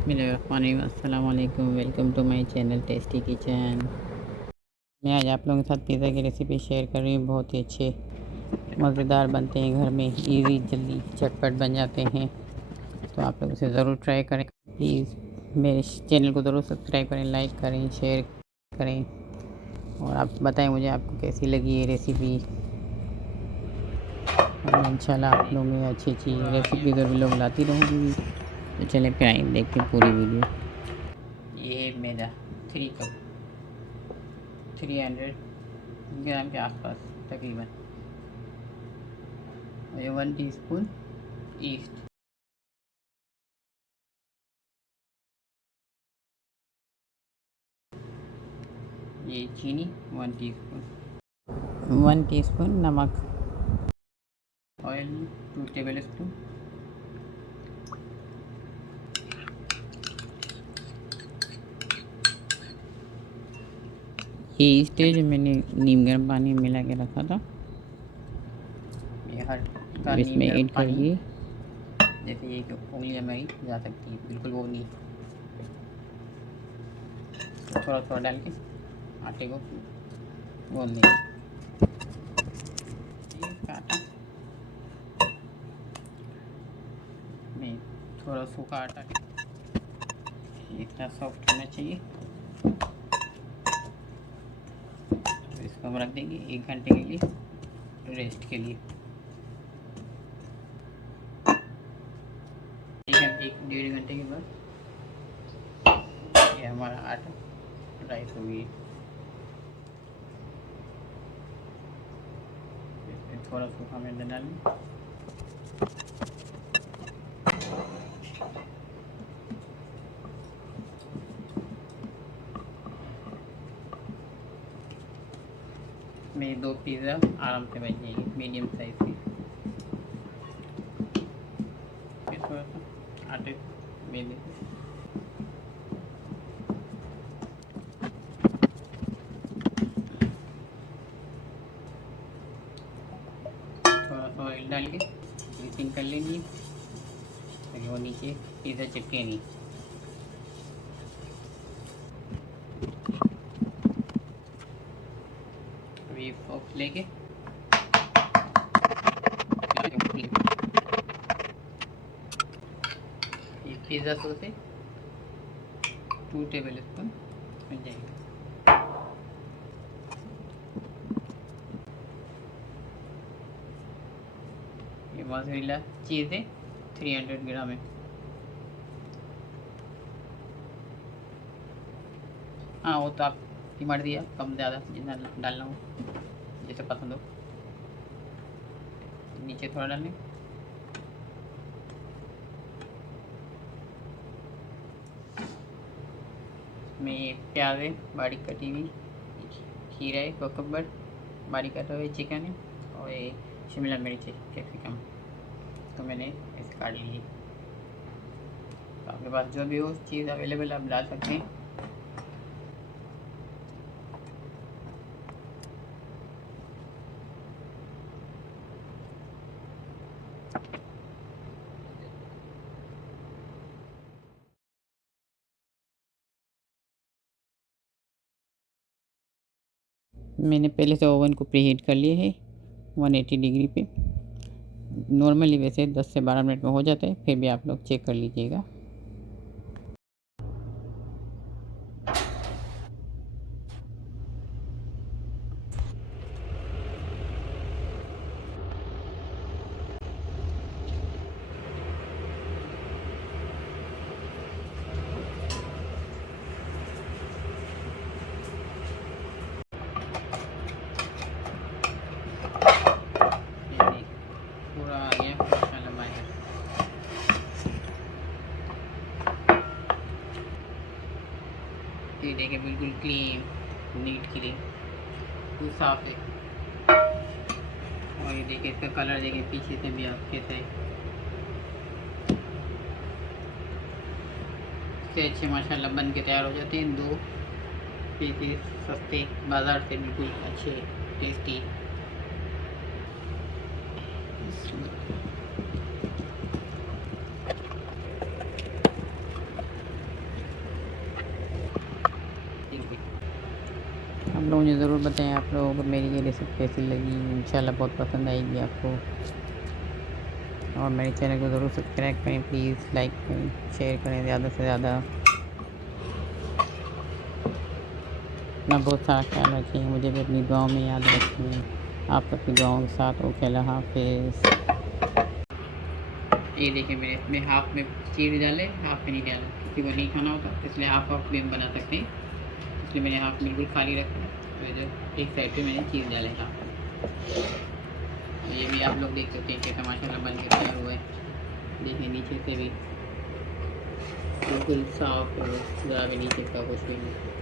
बिस्मिल्लाहिर्रहमानिर्रहीम। अस्सलाम वालेकुम। Welcome to my channel tasty kitchen. मैं आज आप लोगों के साथ पिज़्ज़ा की रेसिपी शेयर कर रही हूँ। बहुत ही अच्छे मज़ेदार बनते हैं, घर में इजी जल्दी झटपट बन जाते हैं। तो आप लोग इसे ज़रूर ट्राई करें। प्लीज़ मेरे चैनल को ज़रूर सब्सक्राइब करें, लाइक करें, शेयर करें और आप बताएं मुझे आपको कैसी लगी ये रेसिपी। और इंशाल्लाह आप लोग में अच्छी अच्छी रेसिपी ज़रूर लोग लाती रहूँगी। तो चले फिर आइए देखते हैं पूरी वीडियो। ये है मैदा 3 कप, 300 ग्राम के आसपास तकरीबन। और ये 1 टीस्पून ईस्ट, ये चीनी 1 टीस्पून, 1 टीस्पून नमक, ऑयल 2 टेबल स्पून, ये ईस्ट है जो मैंने नीम गर्म पानी में मिला के रखा था, ये हर का इसमें ऐड कर दिए। जैसे ये उंगलियाँ मेरी जा सकती है, बिल्कुल वो नहीं, थोड़ा थोड़ा डाल के आटे को गूंद देंगे। आटा में थोड़ा सूखा आटा, इतना सॉफ्ट होना चाहिए। तो इसको हम रख देंगे 1 घंटे के लिए रेस्ट के लिए। 1-1.5 घंटे के बाद ये हमारा आटा राइस हो गई। थोड़ा सूखा मैदा डालें, मेरी 2 पिज़्ज़ा आराम से बन जाएगी मीडियम साइज़ की। फिर थोड़ा सा आटे मैदे थोड़ा सा ऑयल डाल के ग्रीसिंग कर लेंगे ताकि वो नीचे पिज़्ज़ा चिपके नहीं। अभी फोक लेके ये पिज़्ज़ा सॉस है 2 टेबल स्पून मिल जाएगा। ये मोज़रेला चीज़ है 300 ग्राम है। हाँ वो तो आपकी मर्ज़ी है, कम ज़्यादा जितना डालना हो जैसे पसंद हो। नीचे थोड़ा डालें, में ये प्याज है बारीक कटी हुई, खीरा है, कोकम्बर बारीक कटा हुआ, चिकन है और ये शिमला मिर्च है, कैप्सिकम तो मैंने इसे काट लिए। तो आपके पास जो भी हो चीज़ अवेलेबल आप डाल सकते हैं। मैंने पहले से ओवन को प्रीहीट कर लिए है 180 डिग्री पे। नॉर्मली वैसे 10 से 12 मिनट में हो जाता है, फिर भी आप लोग चेक कर लीजिएगा। पूरा आ गया माशाल्लाह बाहर। ये देखिए बिल्कुल क्लीन नीट क्लीन, बिल्कुल साफ है। और ये देखिए इसका कलर देखिए पीछे से भी आप कैसे इससे अच्छे माशाल्लाह बन के तैयार हो जाते हैं। 2 पीसेस सस्ते बाज़ार से बिल्कुल अच्छे टेस्टी। आप लोग मुझे ज़रूर बताएं आप लोगों को मेरी ये रेसिपी कैसी लगी। इंशाल्लाह बहुत पसंद आएगी आपको। और मेरे चैनल को ज़रूर सब्सक्राइब करें प्लीज़, लाइक करें, शेयर करें ज़्यादा से ज़्यादा। अपना बहुत सारा ख्याल रखें, मुझे भी अपनी दुआओं में याद रखें। आप अपनी दुआओं के साथ ओके, अल्लाह हाफिज़। ये देखिए मेरे इसमें हाफ में चीज़ डाले, हाफ में नहीं डाला, किसी को नहीं खाना होता इसलिए हाफ हाफ भी हम बना सकते हैं। इसलिए मैंने हाफ बिल्कुल खाली रखा है, जो एक साइड पे मैंने चीज़ डाले था। ये भी आप लोग देख सकते हैं कि माशाल्लाह बन के तैयार हुआ है। देखिए नीचे से भी बिल्कुल साफ और ज़रा भी नीचे का कुछ भी नहीं।